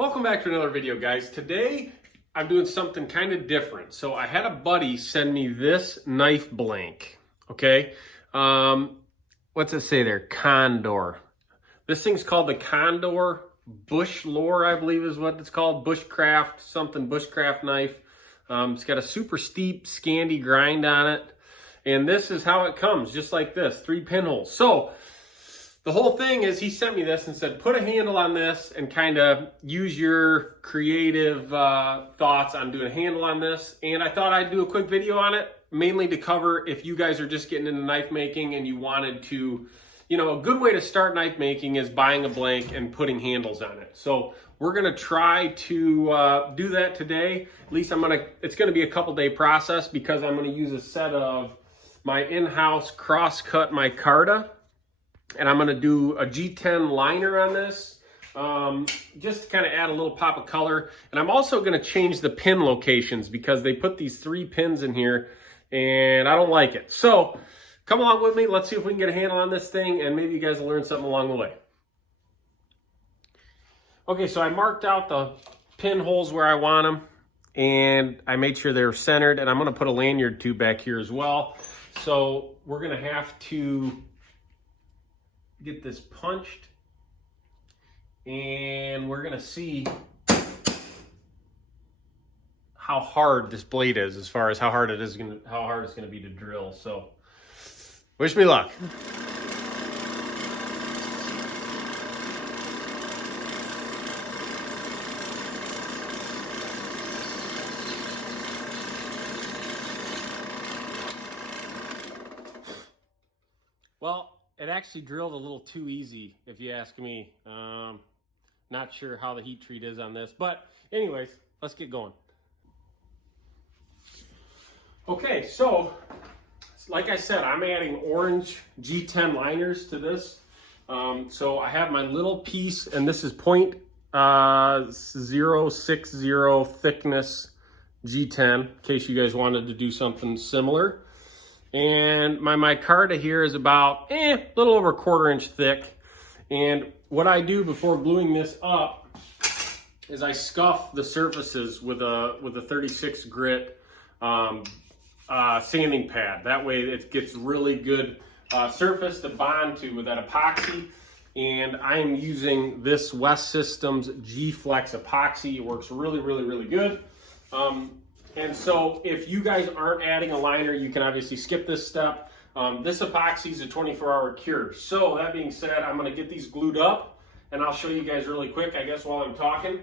Welcome back to another video, guys. Today I'm doing something kind of different. So I had a buddy send me this knife blank. Okay, what's it say there? Condor. This thing's called the Condor Bush Lore, I believe is what it's called. Bushcraft, something Bushcraft knife. It's got a super steep Scandi grind on it, and this is how it comes, just like this, 3 pinholes. So the whole thing is, he sent me this and said, put a handle on this and kind of use your creative thoughts on doing a handle on this. And I thought I'd do a quick video on it, mainly to cover if you guys are just getting into knife making and you wanted to, you know, a good way to start knife making is buying a blank and putting handles on it. So we're gonna try to do that today. At least it's gonna be a couple day process because I'm gonna use a set of my in-house cross-cut micarta. And I'm gonna do a G10 liner on this, just to kind of add a little pop of color. And I'm also gonna change the pin locations because they put these 3 pins in here and I don't like it. So come along with me, let's see if we can get a handle on this thing and maybe you guys will learn something along the way. Okay, so I marked out the pinholes where I want them and I made sure they're centered, and I'm gonna put a lanyard tube back here as well. So we're gonna have to get this punched, and we're gonna see how hard this blade is, as far as how hard it's gonna be to drill. So wish me luck. Well, it actually drilled a little too easy, if you ask me. Not sure how the heat treat is on this, but anyways, let's get going. Okay, so like I said, I'm adding orange G10 liners to this. So I have my little piece, and this is .060 thickness G10, in case you guys wanted to do something similar. And my micarta here is about a little over 1/4 inch thick. And what I do before gluing this up is I scuff the surfaces with a 36 grit sanding pad. That way it gets really good surface to bond to with that epoxy. And I am using this West Systems G-Flex epoxy. It works really, really, really good. And so if you guys aren't adding a liner, you can obviously skip this step. This epoxy is a 24-hour cure. So that being said, I'm gonna get these glued up and I'll show you guys really quick, I guess, while I'm talking.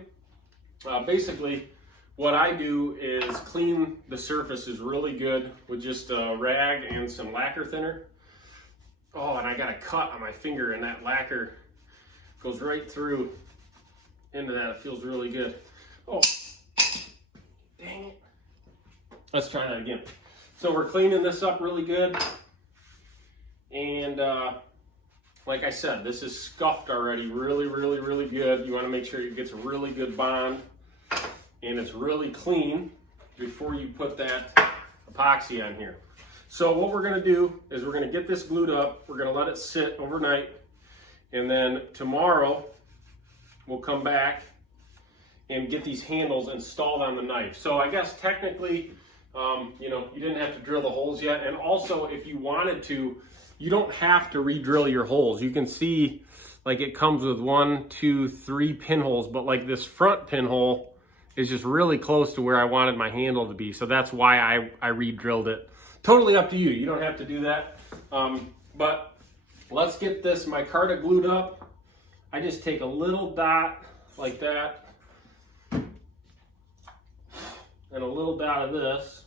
Basically, what I do is clean the surfaces really good with just a rag and some lacquer thinner. Oh, and I got a cut on my finger, and that lacquer goes right through into that. It feels really good. Oh, dang it. Let's try that again. So we're cleaning this up really good. And like I said, this is scuffed already really, really, really good. You want to make sure it gets a really good bond and it's really clean before you put that epoxy on here. So what we're going to do is we're going to get this glued up. We're going to let it sit overnight. And then tomorrow we'll come back and get these handles installed on the knife. So I guess technically, you know, you didn't have to drill the holes yet. And also, if you wanted to, you don't have to re-drill your holes. You can see, like, it comes with 1, 2, 3 pinholes, but like this front pinhole is just really close to where I wanted my handle to be. So that's why I re-drilled it. Totally up to you. You don't have to do that. But let's get this micarta glued up. I just take a little dot like that and a little dot of this.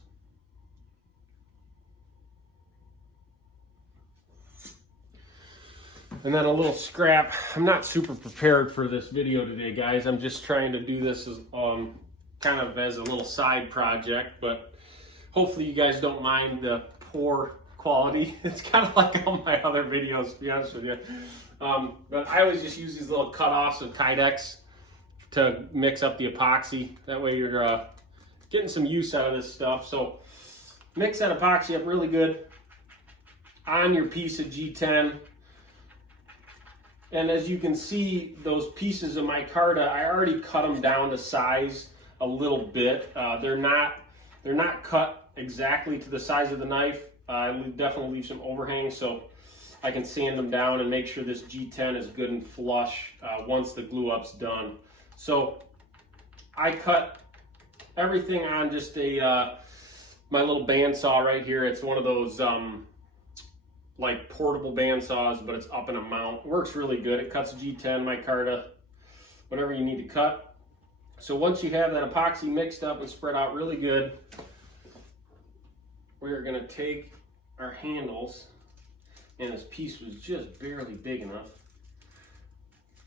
And then a little scrap. I'm not super prepared for this video today, guys. I'm just trying to do this as kind of as a little side project, but hopefully you guys don't mind the poor quality. It's kind of like all my other videos, to be honest with you. But I always just use these little cut-offs of Kydex to mix up the epoxy. That way you're getting some use out of this stuff. So mix that epoxy up really good on your piece of G10. And as you can see, those pieces of micarta, I already cut them down to size a little bit. They're not cut exactly to the size of the knife. I definitely leave some overhang so I can sand them down and make sure this G10 is good and flush once the glue up's done. So I cut everything on just my little bandsaw right here. It's one of those like portable band saws, but it's up in a mount. Works really good. It cuts G10, micarta, whatever you need to cut. So once you have that epoxy mixed up and spread out really good, we're gonna take our handles, and this piece was just barely big enough,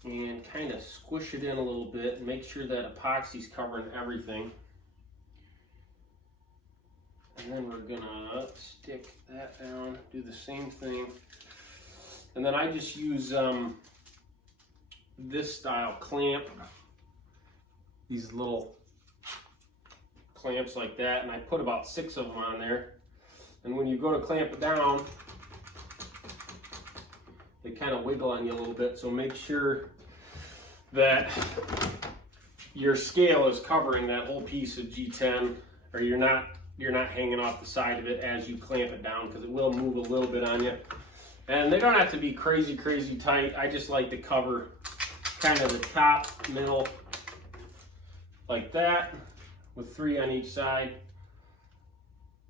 and kind of squish it in a little bit and make sure that epoxy's covering everything. And then we're gonna stick that down, do the same thing. And then I just use this style clamp, these little clamps like that, and I put about 6 of them on there. And when you go to clamp it down, they kind of wiggle on you a little bit, so make sure that your scale is covering that whole piece of G10, or you're not hanging off the side of it as you clamp it down, because it will move a little bit on you. And they don't have to be crazy tight. I just like to cover kind of the top, middle, like that, with 3 on each side.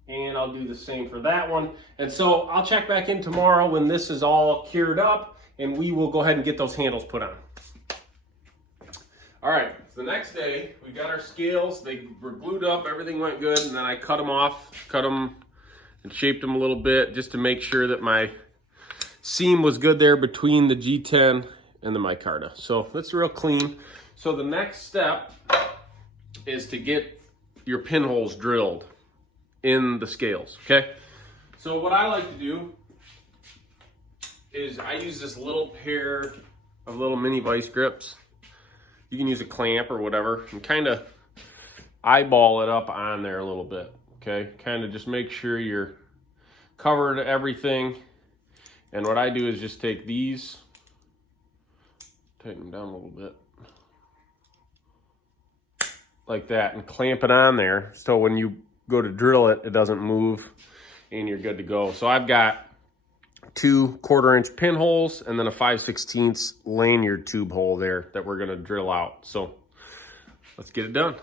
And I'll do the same for that one. And so I'll check back in tomorrow when this is all cured up, and we will go ahead and get those handles put on. All right, so the next day, we got our scales. They were glued up, everything went good, and then I cut them off, cut them and shaped them a little bit just to make sure that my seam was good there between the G10 and the micarta. So that's real clean. So the next step is to get your pinholes drilled in the scales, okay? So what I like to do is I use this little pair of little mini vice grips. You can use a clamp or whatever, and kind of eyeball it up on there a little bit, okay? Kind of just make sure you're covered everything. And what I do is just take these, tighten them down a little bit, like that, and clamp it on there, so when you go to drill it, it doesn't move, and you're good to go. So I've got 2 1/4-inch pinholes and then a 5/16 lanyard tube hole there that we're gonna drill out. So let's get it done.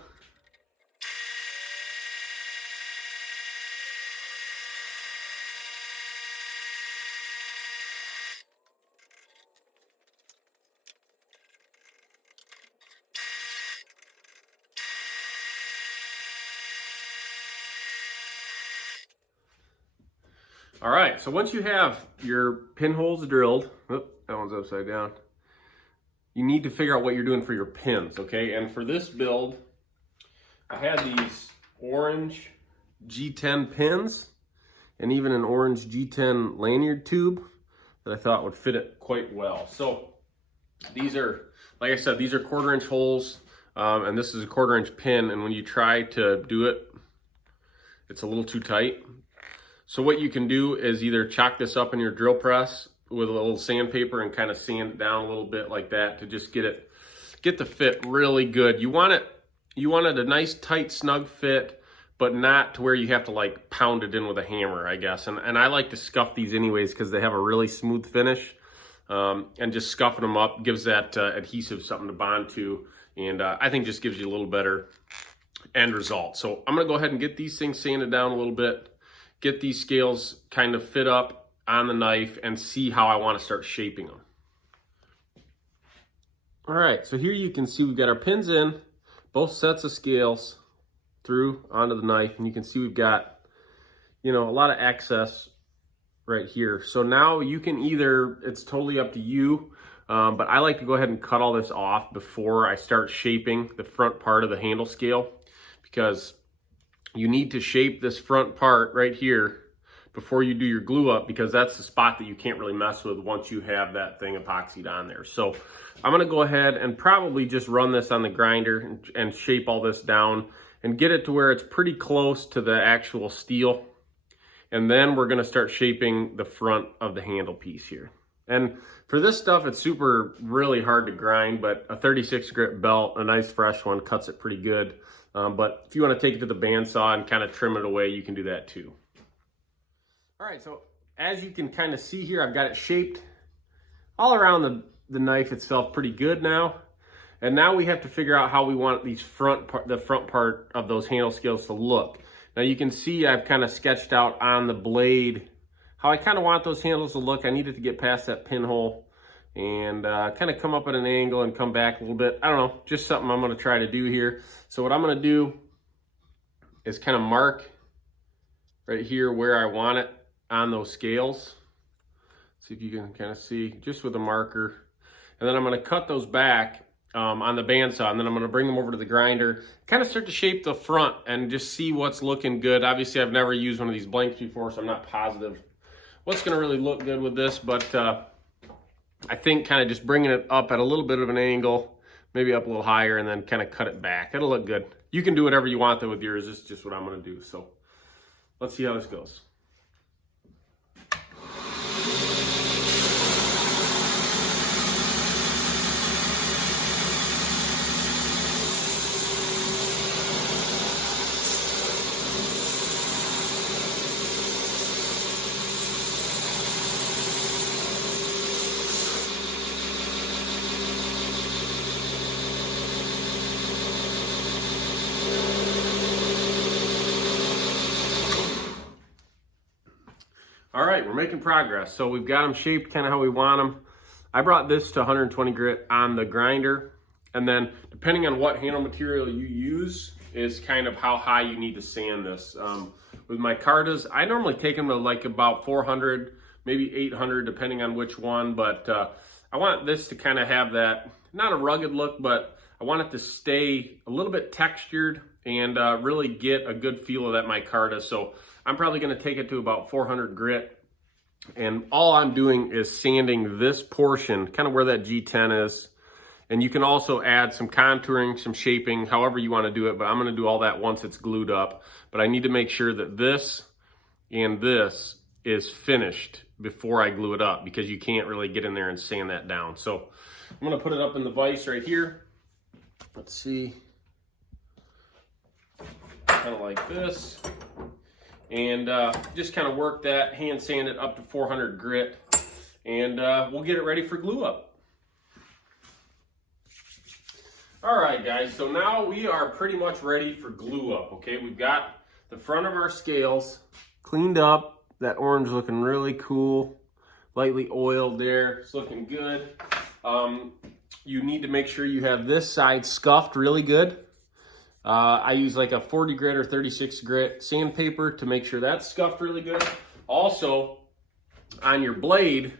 All right, so once you have your pinholes drilled, that one's upside down, you need to figure out what you're doing for your pins, okay? And for this build, I had these orange G10 pins and even an orange G10 lanyard tube that I thought would fit it quite well. So these are, like I said, these are 1/4-inch holes, and this is a 1/4-inch pin, and when you try to do it, it's a little too tight. So what you can do is either chalk this up in your drill press with a little sandpaper and kind of sand it down a little bit like that to just get the fit really good. You want it a nice, tight, snug fit, but not to where you have to like pound it in with a hammer, I guess. And I like to scuff these anyways because they have a really smooth finish. And just scuffing them up gives that adhesive something to bond to. And I think just gives you a little better end result. So I'm gonna go ahead and get these things sanded down a little bit, get these scales kind of fit up on the knife, and see how I want to start shaping them. All right, so here you can see we've got our pins in, both sets of scales through onto the knife, and you can see we've got, you know, a lot of excess right here. So now you can either, it's totally up to you, but I like to go ahead and cut all this off before I start shaping the front part of the handle scale, because you need to shape this front part right here before you do your glue up, because that's the spot that you can't really mess with once you have that thing epoxied on there. So I'm gonna go ahead and probably just run this on the grinder and shape all this down and get it to where it's pretty close to the actual steel. And then we're gonna start shaping the front of the handle piece here. And for this stuff, it's really hard to grind, but a 36 grit belt, a nice fresh one, cuts it pretty good. But if you want to take it to the bandsaw and kind of trim it away, you can do that too. All right, so as you can kind of see here, I've got it shaped all around the knife itself pretty good now. And now we have to figure out how we want the front part of those handle scales to look. Now you can see I've kind of sketched out on the blade how I kind of want those handles to look. I needed to get past that pinhole and kind of come up at an angle and come back a little bit. I don't know, just something I'm going to try to do here. So what I'm going to do is kind of mark right here where I want it on those scales. See if you can kind of see just with a marker. And then I'm going to cut those back on the bandsaw, and then I'm going to bring them over to the grinder, kind of start to shape the front and just see what's looking good. Obviously, I've never used one of these blanks before, so I'm not positive what's going to really look good with this, but I think kind of just bringing it up at a little bit of an angle, maybe up a little higher, and then kind of cut it back. It'll look good. You can do whatever you want though with yours. This is just what I'm going to do. So let's see how this goes. All right, we're making progress. So we've got them shaped kind of how we want them. I brought this to 120 grit on the grinder. And then depending on what handle material you use is kind of how high you need to sand this. With my Cartas, I normally take them to like about 400, maybe 800, depending on which one. But I want this to kind of have that, not a rugged look, but I want it to stay a little bit textured and really get a good feel of that micarta. So I'm probably going to take it to about 400 grit. And all I'm doing is sanding this portion, kind of where that G10 is. And you can also add some contouring, some shaping, however you want to do it. But I'm going to do all that once it's glued up. But I need to make sure that this and this is finished before I glue it up, because you can't really get in there and sand that down. So I'm going to put it up in the vise right here. Let's see. Kind of like this. And just kind of work that, hand sand it up to 400 grit. And we'll get it ready for glue up. All right, guys, so now we are pretty much ready for glue up, okay? We've got the front of our scales cleaned up. That orange looking really cool, lightly oiled there. It's looking good. You need to make sure you have this side scuffed really good. I use like a 40 grit or 36 grit sandpaper to make sure that's scuffed really good. Also, on your blade,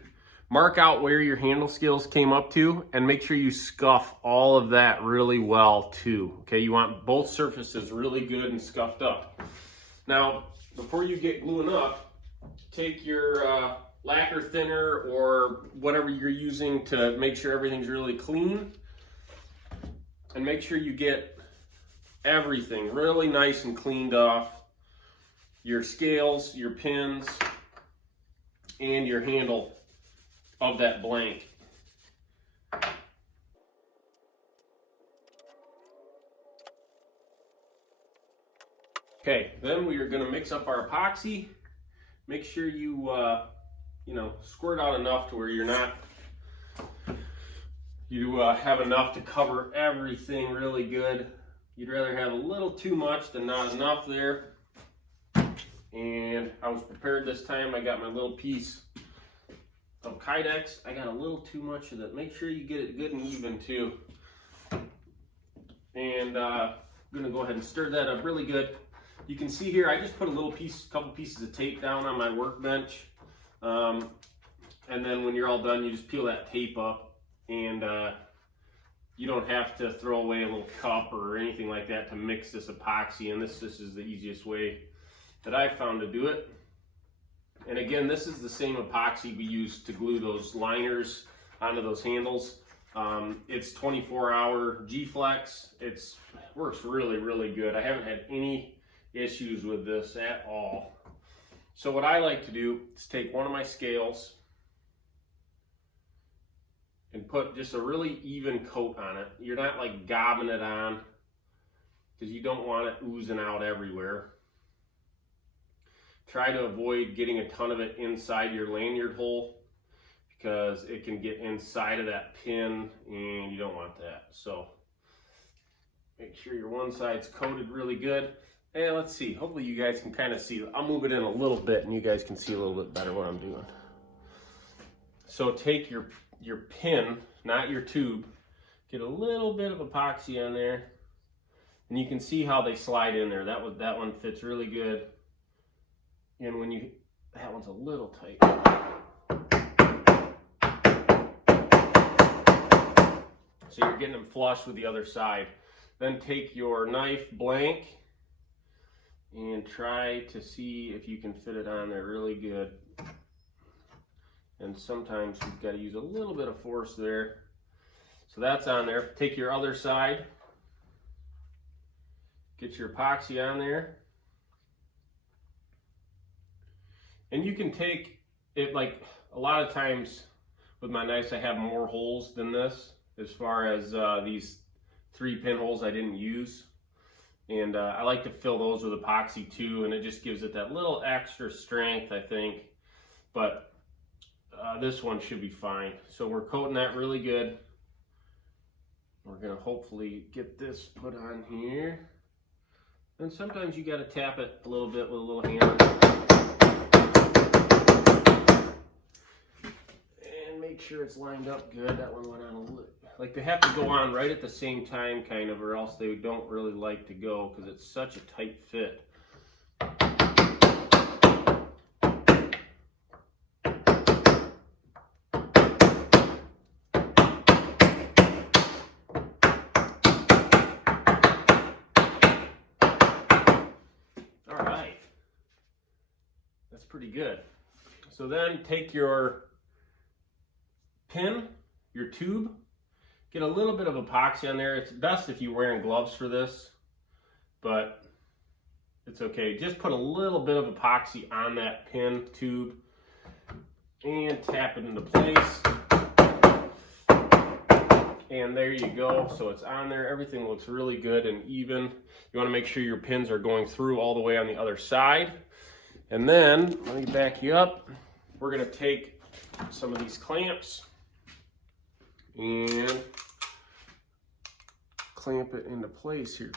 mark out where your handle scales came up to and make sure you scuff all of that really well too. Okay, you want both surfaces really good and scuffed up. Now, before you get gluing up, take your lacquer thinner or whatever you're using to make sure everything's really clean, and make sure you get everything really nice and cleaned off. Your scales, your pins, and your handle of that blank. Okay, then we are going to mix up our epoxy. Make sure you, squirt out enough to where you have enough to cover everything really good. You'd rather have a little too much than not enough there. And I was prepared this time. I got my little piece of Kydex. I got a little too much of that. Make sure you get it good and even too. And I'm gonna go ahead and stir that up really good. You can see here, I just put couple pieces of tape down on my workbench. And then when you're all done, you just peel that tape up, and you don't have to throw away a little cup or anything like that to mix this epoxy. And this is the easiest way that I found to do it. And again, this is the same epoxy we use to glue those liners onto those handles. It's 24-hour G-Flex. It works really, really good. I haven't had any issues with this at all. So what I like to do is take one of my scales, and put just a really even coat on it. You're not like gobbing it on because you don't want it oozing out everywhere. Try to avoid getting a ton of it inside your lanyard hole because it can get inside of that pin and you don't want that. So make sure your one side's coated really good. And let's see, hopefully you guys can kind of see. I'll move it in a little bit and you guys can see a little bit better what I'm doing. So take your pin, not your tube, get a little bit of epoxy on there, and you can see how they slide in there. That one fits really good. And when that one's a little tight. So you're getting them flush with the other side. Then take your knife blank and try to see if you can fit it on there really good. And sometimes you've got to use a little bit of force there. So that's on there. Take your other side, get your epoxy on there. And you can take it, like a lot of times with my knives I have more holes than this as far as these 3 pinholes I didn't use. And I like to fill those with epoxy too, and it just gives it that little extra strength, I think. But this one should be fine. So we're coating that really good. We're gonna hopefully get this put on here. And sometimes you gotta tap it a little bit with a little hammer. And make sure it's lined up good. That one went on a little, like they have to go on right at the same time kind of, or else they don't really like to go because it's such a tight fit. Pretty good. So then take your pin, your tube, get a little bit of epoxy on there. It's best if you're wearing gloves for this, but it's okay. Just put a little bit of epoxy on that pin tube and tap it into place. And there you go. So it's on there. Everything looks really good and even. You want to make sure your pins are going through all the way on the other side. And then, let me back you up. We're gonna take some of these clamps and clamp it into place here.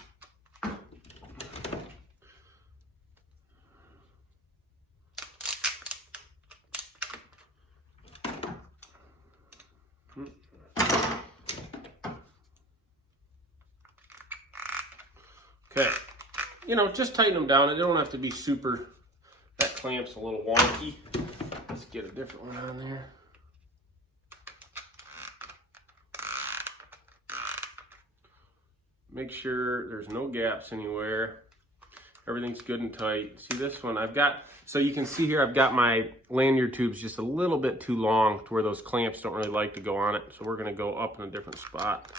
Okay, you know, just tighten them down. It don't have to be super. That clamp's a little wonky. Let's get a different one on there. Make sure there's no gaps anywhere. Everything's good and tight. See this one, I've got, so you can see here, I've got my lanyard tubes just a little bit too long to where those clamps don't really like to go on it. So we're gonna go up in a different spot.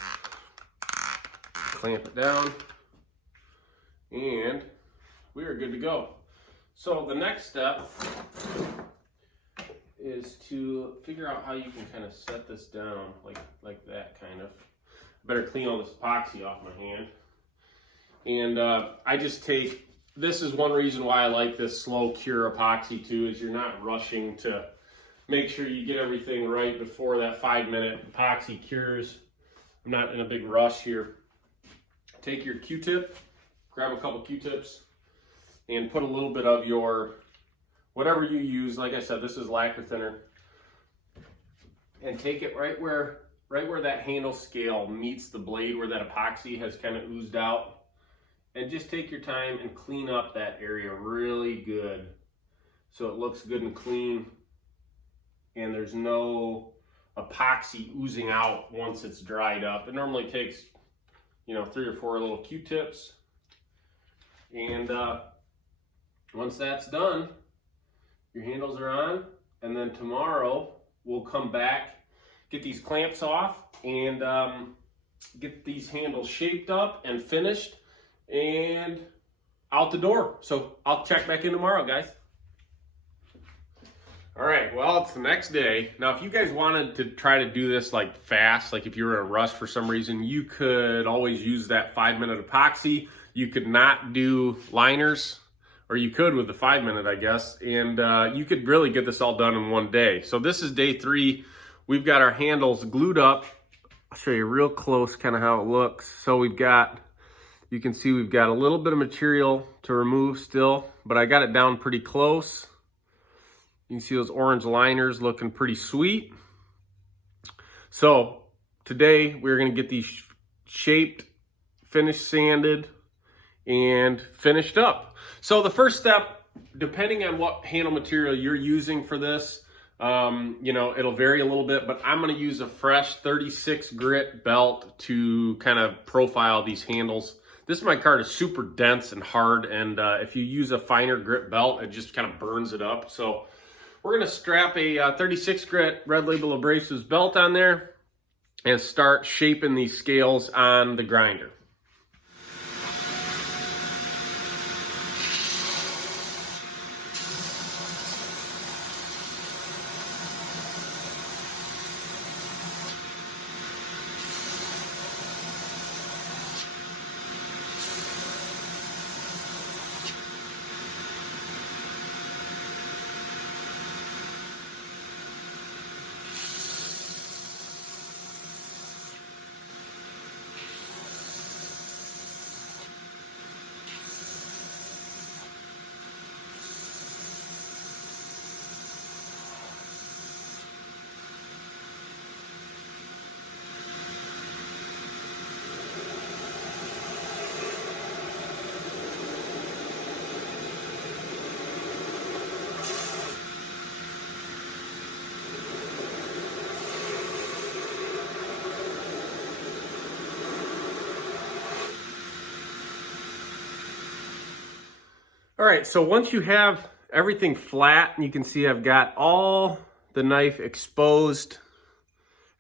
Clamp it down. And we are good to go. So the next step is to figure out how you can kind of set this down like that kind of. Better clean all this epoxy off my hand. And I just take, this is one reason why I like this slow cure epoxy too, is you're not rushing to make sure you get everything right before that 5-minute epoxy cures. I'm not in a big rush here. Take your Q-tip, grab a couple Q-tips, and put a little bit of your, whatever you use, like I said, this is lacquer thinner, and take it right where that handle scale meets the blade, where that epoxy has kind of oozed out, and just take your time and clean up that area really good so it looks good and clean and there's no epoxy oozing out once it's dried up. It normally takes, you know, 3 or 4 little Q-tips, and once that's done, your handles are on, and then tomorrow we'll come back, get these clamps off, and get these handles shaped up and finished and out the door. So I'll check back in tomorrow, guys. All right, well, it's the next day. Now, if you guys wanted to try to do this like fast, like if you were in a rush for some reason, you could always use that 5-minute epoxy. You could not do liners, or you could with the 5-minute, I guess, and you could really get this all done in one day. So this is day 3. We've got our handles glued up. I'll show you real close kind of how it looks. So we've got, you can see we've got a little bit of material to remove still, but I got it down pretty close. You can see those orange liners looking pretty sweet. So today we're going to get these shaped, finished, sanded, and finished up. So the first step, depending on what handle material you're using for this, you know, it'll vary a little bit, but I'm going to use a fresh 36 grit belt to kind of profile these handles. This micarta is super dense and hard, and if you use a finer grit belt, it just kind of burns it up. So we're going to strap a 36 grit Red Label Abrasives belt on there and start shaping these scales on the grinder. All right, so once you have everything flat, you can see I've got all the knife exposed,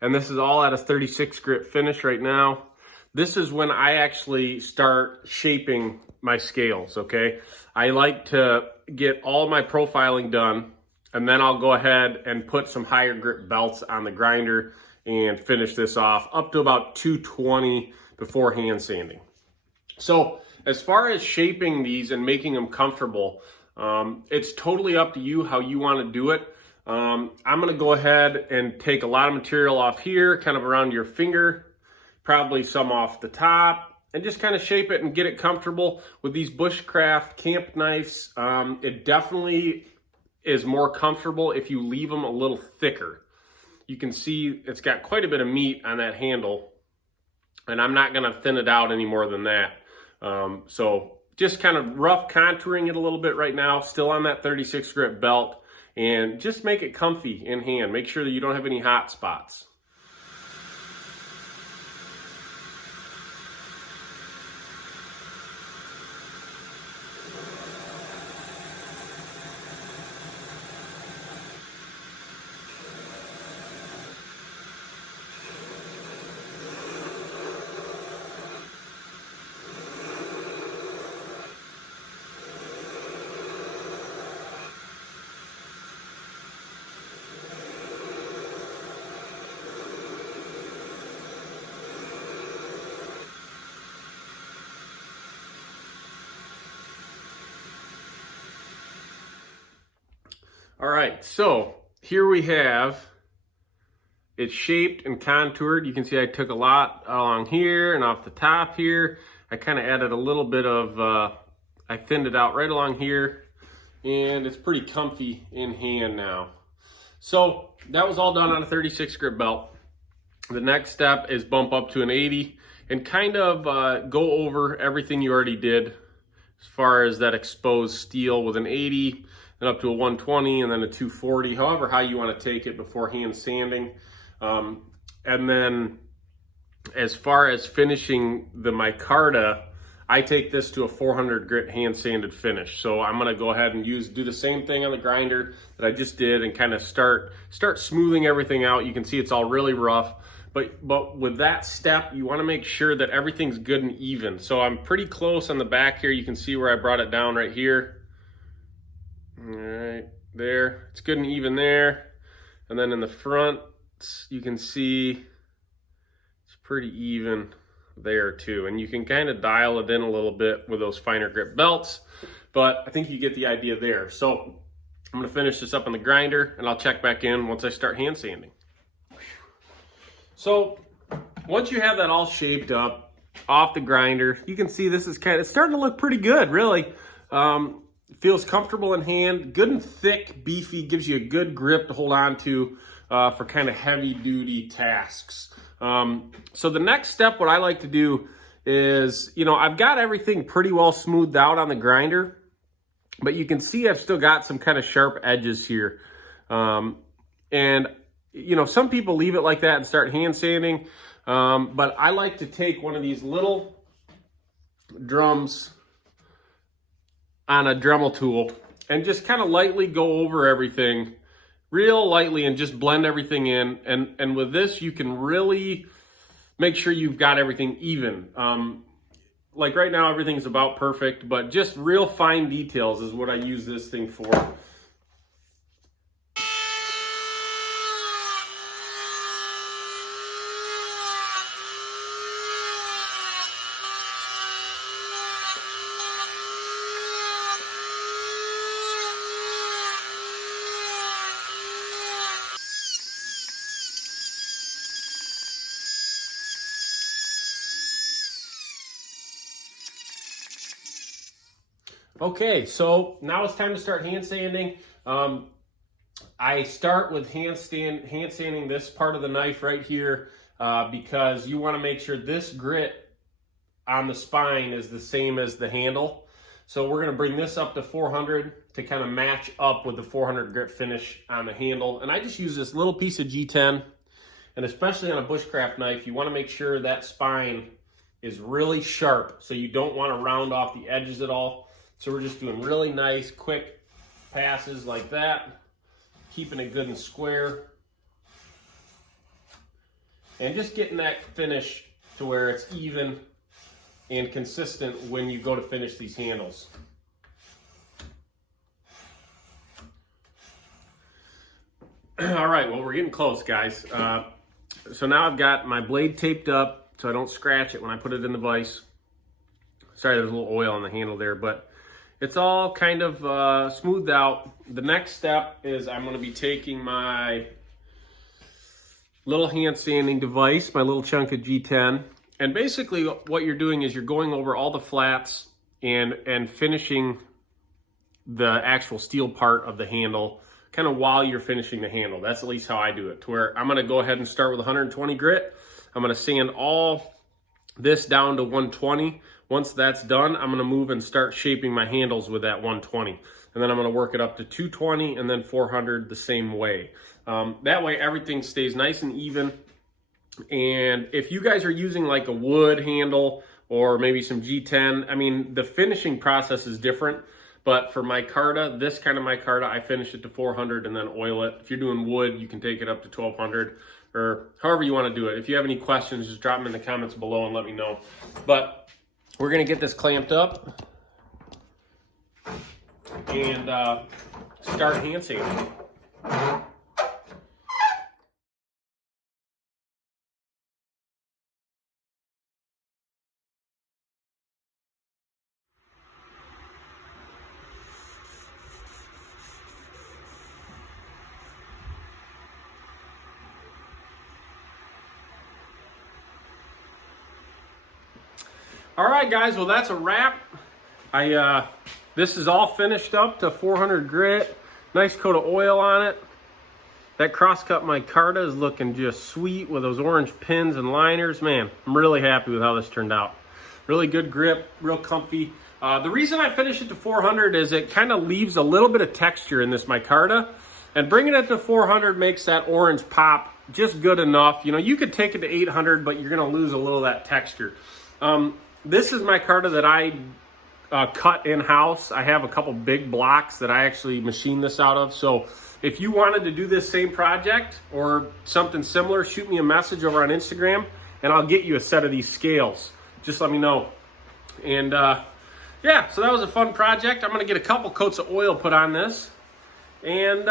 and this is all at a 36 grit finish right now. This is when I actually start shaping my scales, okay? I like to get all my profiling done, and then I'll go ahead and put some higher grit belts on the grinder and finish this off up to about 220 before hand sanding. So as far as shaping these and making them comfortable, it's totally up to you how you want to do it. I'm going to go ahead and take a lot of material off here, kind of around your finger, probably some off the top, and just kind of shape it and get it comfortable. With these bushcraft camp knives, it definitely is more comfortable if you leave them a little thicker. You can see it's got quite a bit of meat on that handle, and I'm not going to thin it out any more than that. So just kind of rough contouring it a little bit right now, still on that 36 grit belt, and just make it comfy in hand. Make sure that you don't have any hot spots. All right, so here we have it shaped and contoured. You can see I took a lot along here and off the top here. I kind of added a little bit of, I thinned it out right along here, and it's pretty comfy in hand now. So that was all done on a 36 grit belt. The next step is bump up to an 80 and kind of go over everything you already did as far as that exposed steel with an 80, then up to a 120, and then a 240, however how you want to take it before hand sanding. And then as far as finishing the micarta, I take this to a 400 grit hand sanded finish. So I'm going to go ahead and do the same thing on the grinder that I just did and kind of start smoothing everything out. You can see it's all really rough, but with that step, you want to make sure that everything's good and even. So I'm pretty close on the back here. You can see where I brought it down right here. All right, there. It's good and even there. And then in the front, you can see it's pretty even there too. And you can kind of dial it in a little bit with those finer grip belts, but I think you get the idea there. So I'm gonna finish this up on the grinder and I'll check back in once I start hand sanding. So once you have that all shaped up off the grinder, you can see this is it's starting to look pretty good, really. Feels comfortable in hand, good and thick, beefy, gives you a good grip to hold on to for kind of heavy duty tasks. So the next step, what I like to do is, I've got everything pretty well smoothed out on the grinder, but you can see I've still got some kind of sharp edges here. And some people leave it like that and start hand sanding. But I like to take one of these little drums on a Dremel tool and just kind of lightly go over everything, real lightly, and just blend everything in. And with this, you can really make sure you've got everything even. Like right now, everything's about perfect, but just real fine details is what I use this thing for. Okay, so now it's time to start hand sanding. I start with hand sanding this part of the knife right here because you want to make sure this grit on the spine is the same as the handle. So we're going to bring this up to 400 to kind of match up with the 400 grit finish on the handle. And I just use this little piece of G10, and especially on a bushcraft knife, you want to make sure that spine is really sharp, so you don't want to round off the edges at all. So we're just doing really nice, quick passes like that, keeping it good and square, and just getting that finish to where it's even and consistent when you go to finish these handles. All right, well, we're getting close, guys. So now I've got my blade taped up so I don't scratch it when I put it in the vise. Sorry, there's a little oil on the handle there, but it's all kind of smoothed out. The next step is I'm going to be taking my little hand sanding device, my little chunk of G10, and basically what you're doing is you're going over all the flats and finishing the actual steel part of the handle kind of while you're finishing the handle. That's at least how I do it, to where I'm going to go ahead and start with 120 grit. I'm going to sand all this down to 120. Once that's done, I'm going to move and start shaping my handles with that 120. And then I'm going to work it up to 220 and then 400 the same way. That way everything stays nice and even. And if you guys are using like a wood handle or maybe some G10, I mean, the finishing process is different. But for micarta, this kind of micarta, I finish it to 400 and then oil it. If you're doing wood, you can take it up to 1200 or however you want to do it. If you have any questions, just drop them in the comments below and let me know. But we're going to get this clamped up and start hand sanding. All right, guys, well, that's a wrap. This is all finished up to 400 grit. Nice coat of oil on it. That crosscut micarta is looking just sweet with those orange pins and liners. Man, I'm really happy with how this turned out. Really good grip, real comfy. The reason I finished it to 400 is it kind of leaves a little bit of texture in this micarta, and bringing it to 400 makes that orange pop just good enough. You know, you could take it to 800, but you're gonna lose a little of that texture. This is micarta that I cut in-house. I have a couple big blocks that I actually machine this out of. So if you wanted to do this same project or something similar, shoot me a message over on Instagram and I'll get you a set of these scales. Just let me know. And yeah, so that was a fun project. I'm gonna get a couple coats of oil put on this and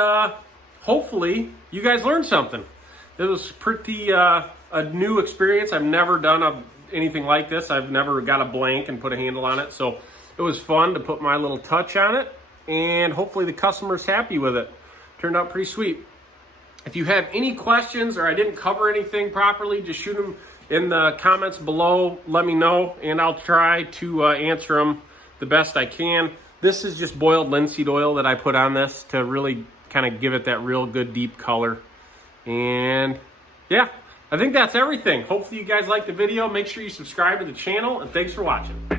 hopefully you guys learned something. It was pretty a new experience. I've never done anything like this. I've never got a blank and put a handle on it, so it was fun to put my little touch on it, and hopefully the customer's happy with it. Turned out pretty sweet. If you have any questions or I didn't cover anything properly, just shoot them in the comments below. Let me know, and I'll try to answer them the best I can. This is just boiled linseed oil that I put on this to really kind of give it that real good deep color. And yeah, I think that's everything. Hopefully you guys liked the video. Make sure you subscribe to the channel, and thanks for watching.